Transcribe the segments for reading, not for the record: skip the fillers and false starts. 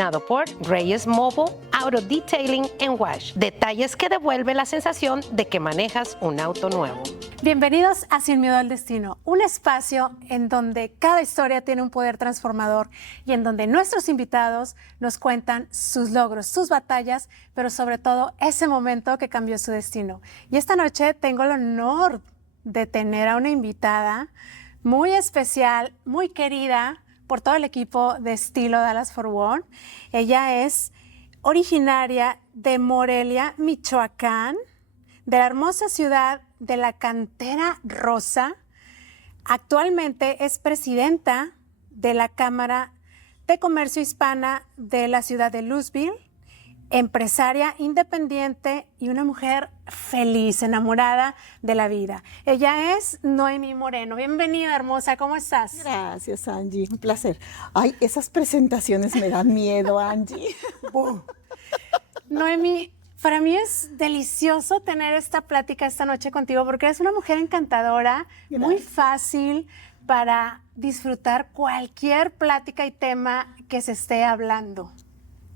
patrocinado por Reyes Mobile Auto Detailing and Wash. Detalles que devuelven la sensación de que manejas un auto nuevo. Bienvenidos a Sin Miedo al Destino, un espacio en donde cada historia tiene un poder transformador y en donde nuestros invitados nos cuentan sus logros, sus batallas, pero sobre todo ese momento que cambió su destino. Y esta noche tengo el honor de tener a una invitada muy especial, muy querida por todo el equipo de Estilo Dallas Fort Worth. Ella es originaria de Morelia, Michoacán, de la hermosa ciudad de la Cantera Rosa. Actualmente es presidenta de la Cámara de Comercio Hispana de la ciudad de Louisville, empresaria independiente y una mujer feliz, enamorada de la vida. Ella es Noemí Moreno. Bienvenida, hermosa, ¿cómo estás? Gracias, Angie, un placer. Ay, esas presentaciones me dan miedo, Angie. Noemí, para mí es delicioso tener esta plática esta noche contigo porque eres una mujer encantadora, Gracias. Muy fácil para disfrutar cualquier plática y tema que se esté hablando.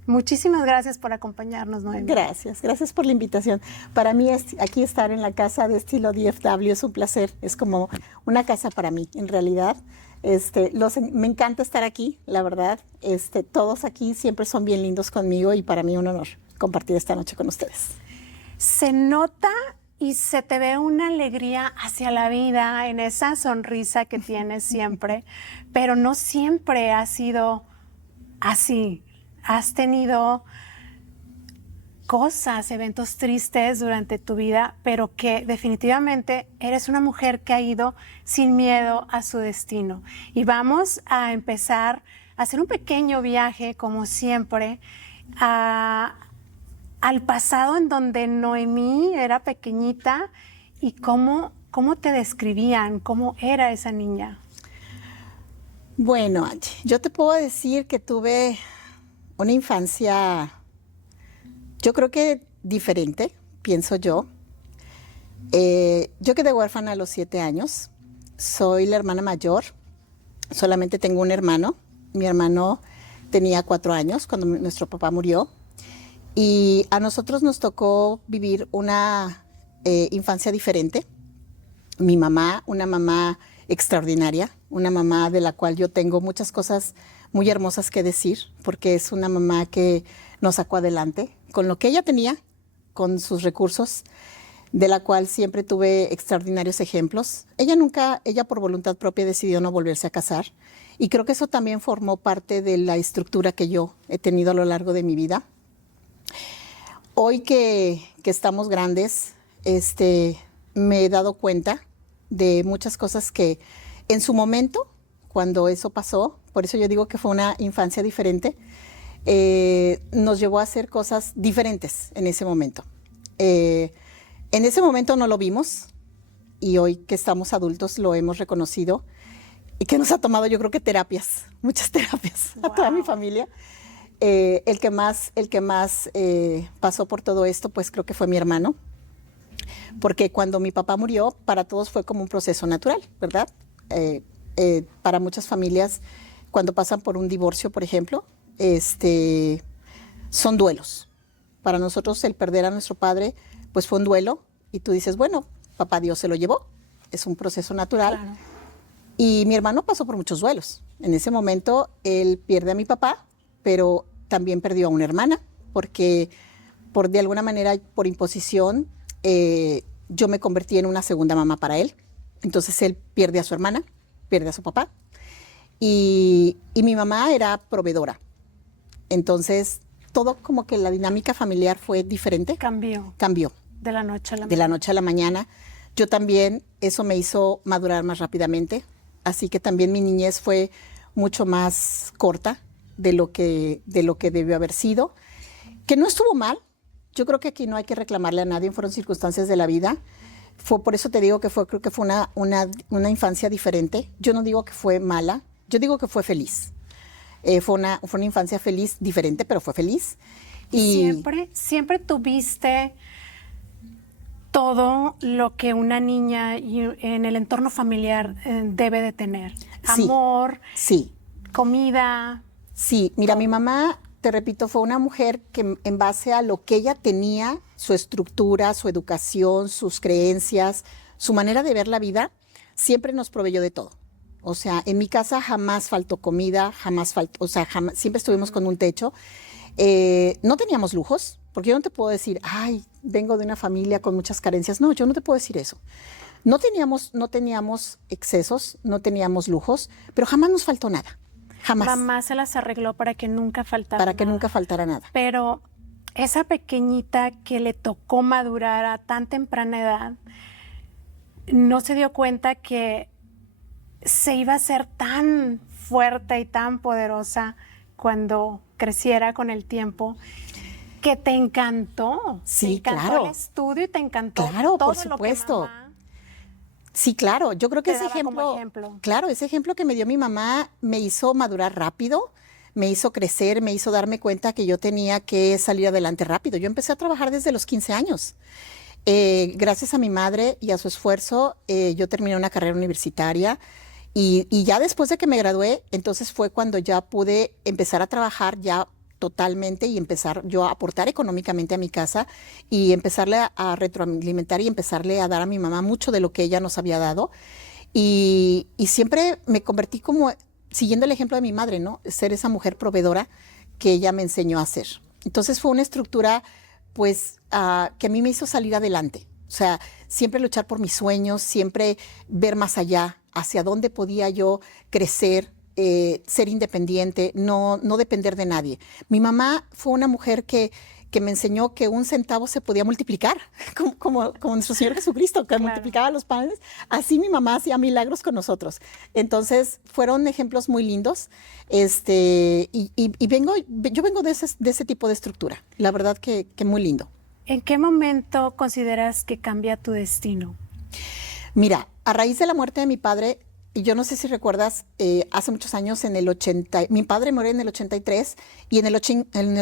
Muchísimas gracias por acompañarnos, Noemí. Gracias por la invitación. Para mí aquí estar en la casa de Estilo DFW es un placer, es como una casa para mí, en realidad. Me encanta estar aquí, la verdad. Todos aquí siempre son bien lindos conmigo y para mí un honor compartir esta noche con ustedes. Se nota y se te ve una alegría hacia la vida en esa sonrisa que tienes siempre, pero no siempre ha sido así. Has tenido cosas, eventos tristes durante tu vida, pero que definitivamente eres una mujer que ha ido sin miedo a su destino. Y vamos a empezar a hacer un pequeño viaje, como siempre, al pasado en donde Noemí era pequeñita y cómo te describían, cómo era esa niña. Bueno, Angie, yo te puedo decir que tuve una infancia, yo creo que diferente, pienso yo. Yo quedé huérfana a los 7 años. Soy la hermana mayor. Solamente tengo un hermano. Mi hermano tenía 4 años cuando nuestro papá murió. Y a nosotros nos tocó vivir una infancia diferente. Mi mamá, una mamá extraordinaria, una mamá de la cual yo tengo muchas cosas muy hermosas que decir, porque es una mamá que nos sacó adelante con lo que ella tenía, con sus recursos, de la cual siempre tuve extraordinarios ejemplos. Ella por voluntad propia decidió no volverse a casar y creo que eso también formó parte de la estructura que yo he tenido a lo largo de mi vida. Hoy que estamos grandes, me he dado cuenta de muchas cosas que en su momento, cuando eso pasó, por eso yo digo que fue una infancia diferente, nos llevó a hacer cosas diferentes en ese momento. En ese momento no lo vimos y hoy que estamos adultos lo hemos reconocido y que nos ha tomado yo creo que terapias, muchas terapias. Wow. A toda mi familia. El que más pasó por todo esto pues creo que fue mi hermano, porque cuando mi papá murió para todos fue como un proceso natural, ¿verdad? Para muchas familias cuando pasan por un divorcio, por ejemplo, son duelos. Para nosotros el perder a nuestro padre, pues fue un duelo y tú dices, bueno, papá Dios se lo llevó, es un proceso natural. Claro. Y mi hermano pasó por muchos duelos. En ese momento él pierde a mi papá, pero también perdió a una hermana, porque de alguna manera, por imposición, yo me convertí en una segunda mamá para él. Entonces él pierde a su hermana, pierde a su papá. Y mi mamá era proveedora. Entonces, todo como que la dinámica familiar fue diferente. Cambió. De la noche a la mañana. De la noche a la mañana. Yo también, eso me hizo madurar más rápidamente. Así que también mi niñez fue mucho más corta de lo que debió haber sido. Que no estuvo mal. Yo creo que aquí no hay que reclamarle a nadie, fueron circunstancias de la vida. Por eso te digo que creo que fue una infancia diferente. Yo no digo que fue mala, yo digo que fue feliz. Fue una infancia feliz, diferente, pero fue feliz. Y siempre tuviste todo lo que una niña en el entorno familiar debe de tener. Amor, sí. Comida. Sí, mira, mi mamá te repito, fue una mujer que en base a lo que ella tenía, su estructura, su educación, sus creencias, su manera de ver la vida, siempre nos proveyó de todo. O sea, en mi casa jamás faltó comida, siempre estuvimos con un techo. No teníamos lujos, porque yo no te puedo decir, ay, vengo de una familia con muchas carencias. No, yo no te puedo decir eso. No teníamos excesos, no teníamos lujos, pero jamás nos faltó nada. Jamás. Mamá se las arregló para que nunca faltara Para que nada. nunca faltara nada. Pero esa pequeñita que le tocó madurar a tan temprana edad, no se dio cuenta que se iba a ser tan fuerte y tan poderosa cuando creciera con el tiempo, que te encantó. Sí, te encantó claro. el estudio y te encantó Claro, todo por lo que supuesto. mamá Sí, claro. Yo creo que te ese daba como ejemplo, ejemplo. claro, ese ejemplo que me dio mi mamá me hizo madurar rápido, me hizo crecer, me hizo darme cuenta que yo tenía que salir adelante rápido. Yo empecé a trabajar desde los 15 años. Gracias a mi madre y a su esfuerzo, yo terminé una carrera universitaria y ya después de que me gradué, entonces fue cuando ya pude empezar a trabajar ya totalmente y empezar yo a aportar económicamente a mi casa y empezarle a retroalimentar y empezarle a dar a mi mamá mucho de lo que ella nos había dado. Y siempre me convertí como siguiendo el ejemplo de mi madre, ¿no? Ser esa mujer proveedora que ella me enseñó a ser. Entonces fue una estructura, pues, que a mí me hizo salir adelante. O sea, siempre luchar por mis sueños, siempre ver más allá, hacia dónde podía yo crecer, ser independiente, no depender de nadie. Mi mamá fue una mujer que me enseñó que un centavo se podía multiplicar, como nuestro Señor Jesucristo, que Claro. multiplicaba los panes. Así mi mamá hacía milagros con nosotros. Entonces, fueron ejemplos muy lindos. Yo vengo de ese tipo de estructura. La verdad que muy lindo. ¿En qué momento consideras que cambia tu destino? Mira, a raíz de la muerte de mi padre, y yo no sé si recuerdas, hace muchos años, mi padre murió en el 83 y en el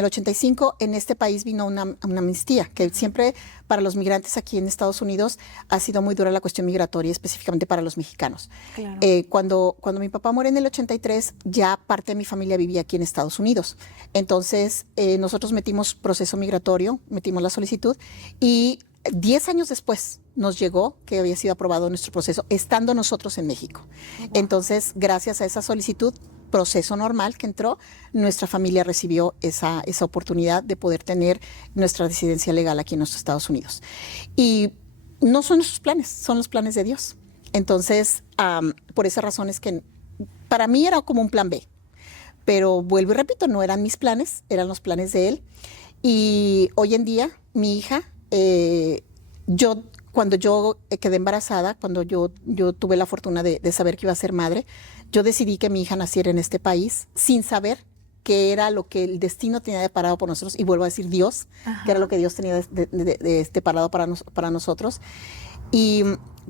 85 en este país vino una amnistía, que siempre para los migrantes aquí en Estados Unidos ha sido muy dura la cuestión migratoria, específicamente para los mexicanos. Claro. Cuando mi papá murió en el 83, ya parte de mi familia vivía aquí en Estados Unidos. Entonces, nosotros metimos proceso migratorio, metimos la solicitud y 10 años después nos llegó que había sido aprobado nuestro proceso, estando nosotros en México. Wow. Entonces, gracias a esa solicitud, proceso normal que entró, nuestra familia recibió esa oportunidad de poder tener nuestra residencia legal aquí en los Estados Unidos. Y no son nuestros planes, son los planes de Dios. Entonces, por esa razón es que para mí era como un plan B. Pero vuelvo y repito, no eran mis planes, eran los planes de Él. Y hoy en día, mi hija, cuando yo quedé embarazada, cuando yo tuve la fortuna de saber que iba a ser madre, yo decidí que mi hija naciera en este país sin saber qué era lo que el destino tenía deparado por nosotros, y vuelvo a decir Dios, que era lo que Dios tenía deparado para nosotros. Y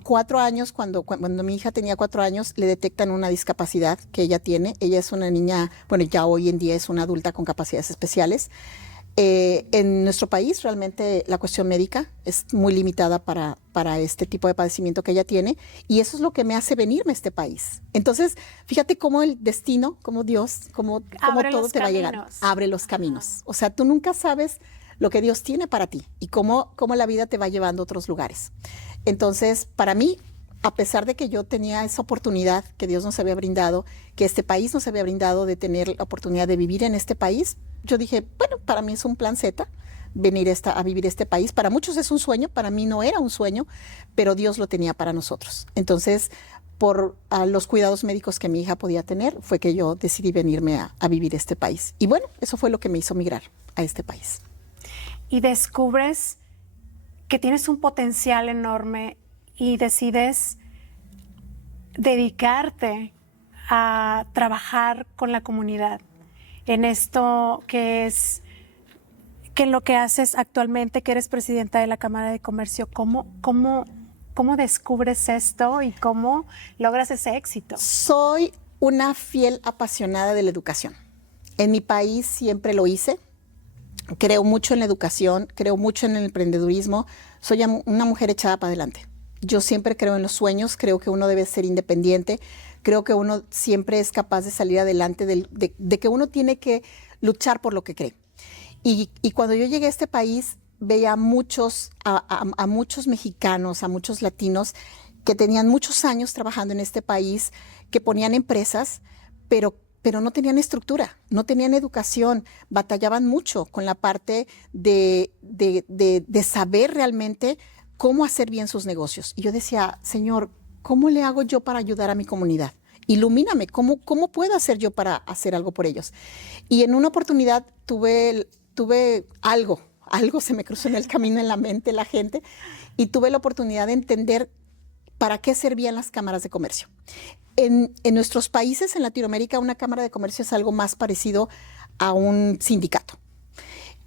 4 años, cuando mi hija tenía 4 años, le detectan una discapacidad que ella tiene. Ella es una niña, bueno, ya hoy en día es una adulta con capacidades especiales. En nuestro país realmente la cuestión médica es muy limitada para este tipo de padecimiento que ella tiene, y eso es lo que me hace venirme a este país. Entonces, fíjate cómo el destino, cómo Dios, cómo todo te va a llegar. Abre los caminos. O sea, tú nunca sabes lo que Dios tiene para ti y cómo la vida te va llevando a otros lugares. Entonces, para mí, a pesar de que yo tenía esa oportunidad que Dios nos había brindado, que este país nos había brindado de tener la oportunidad de vivir en este país, yo dije, bueno, para mí es un plan Z venir a vivir este país. Para muchos es un sueño, para mí no era un sueño, pero Dios lo tenía para nosotros. Entonces, por los cuidados médicos que mi hija podía tener, fue que yo decidí venirme a vivir este país. Y bueno, eso fue lo que me hizo migrar a este país. Y descubres que tienes un potencial enorme y decides dedicarte a trabajar con la comunidad en esto que lo que haces actualmente, que eres presidenta de la Cámara de Comercio. ¿Cómo descubres esto y cómo logras ese éxito? Soy una fiel apasionada de la educación. En mi país siempre lo hice. Creo mucho en la educación, creo mucho en el emprendedurismo. Soy una mujer echada para adelante. Yo siempre creo en los sueños, creo que uno debe ser independiente, creo que uno siempre es capaz de salir adelante, de que uno tiene que luchar por lo que cree. Y cuando yo llegué a este país, veía a muchos mexicanos, a muchos latinos que tenían muchos años trabajando en este país, que ponían empresas, pero no tenían estructura, no tenían educación, batallaban mucho con la parte de saber realmente cómo hacer bien sus negocios. Y yo decía, Señor, ¿cómo le hago yo para ayudar a mi comunidad? Ilumíname, ¿cómo puedo hacer yo para hacer algo por ellos? Y en una oportunidad tuve algo se me cruzó en el camino, en la mente, la gente, y tuve la oportunidad de entender para qué servían las cámaras de comercio. En nuestros países, en Latinoamérica, una cámara de comercio es algo más parecido a un sindicato.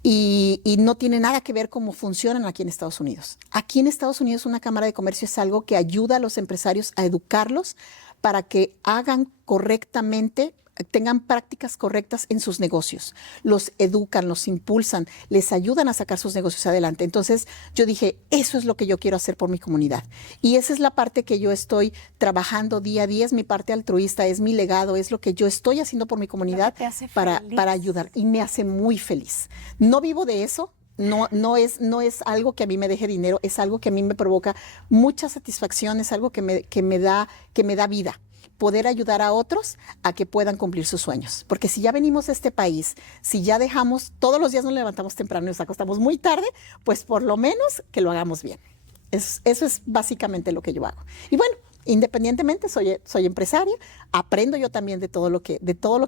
Y no tiene nada que ver cómo funcionan aquí en Estados Unidos. Aquí en Estados Unidos una cámara de comercio es algo que ayuda a los empresarios a educarlos para que hagan correctamente, tengan prácticas correctas en sus negocios. Los educan, los impulsan, les ayudan a sacar sus negocios adelante. Entonces yo dije, eso es lo que yo quiero hacer por mi comunidad. Y esa es la parte que yo estoy trabajando día a día, es mi parte altruista, es mi legado, es lo que yo estoy haciendo por mi comunidad para ayudar. Y me hace muy feliz. No vivo de eso. No es algo que a mí me deje dinero, es algo que a mí me provoca mucha satisfacción, es algo que me da vida. Poder ayudar a otros a que puedan cumplir sus sueños. Porque si ya venimos a este país, si ya dejamos, todos los días nos levantamos temprano y nos acostamos muy tarde, pues por lo menos que lo hagamos bien. Eso es básicamente lo que yo hago. Y bueno, independientemente soy empresaria, aprendo yo también de todo lo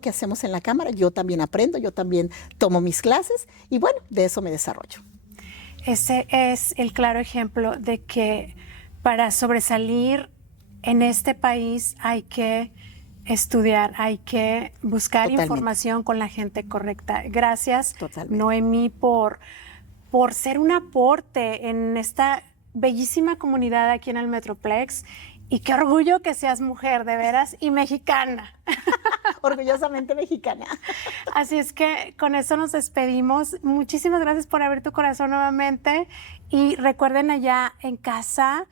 que hacemos en la cámara, yo también aprendo, yo también tomo mis clases y bueno, de eso me desarrollo. Ese es el claro ejemplo de que para sobresalir en este país hay que estudiar, hay que buscar Totalmente. Información con la gente correcta. Gracias, Totalmente. Noemí, por ser un aporte en esta bellísima comunidad aquí en el Metroplex. Y qué orgullo que seas mujer, de veras, y mexicana. Orgullosamente mexicana. Así es que con eso nos despedimos. Muchísimas gracias por abrir tu corazón nuevamente. Y recuerden allá en casa,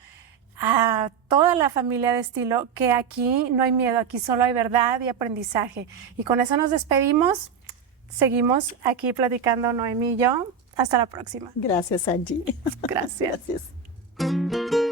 a toda la familia de Estilo, que aquí no hay miedo, aquí solo hay verdad y aprendizaje. Y con eso nos despedimos. Seguimos aquí platicando Noemí y yo. Hasta la próxima. Gracias, Angie. Gracias. Gracias.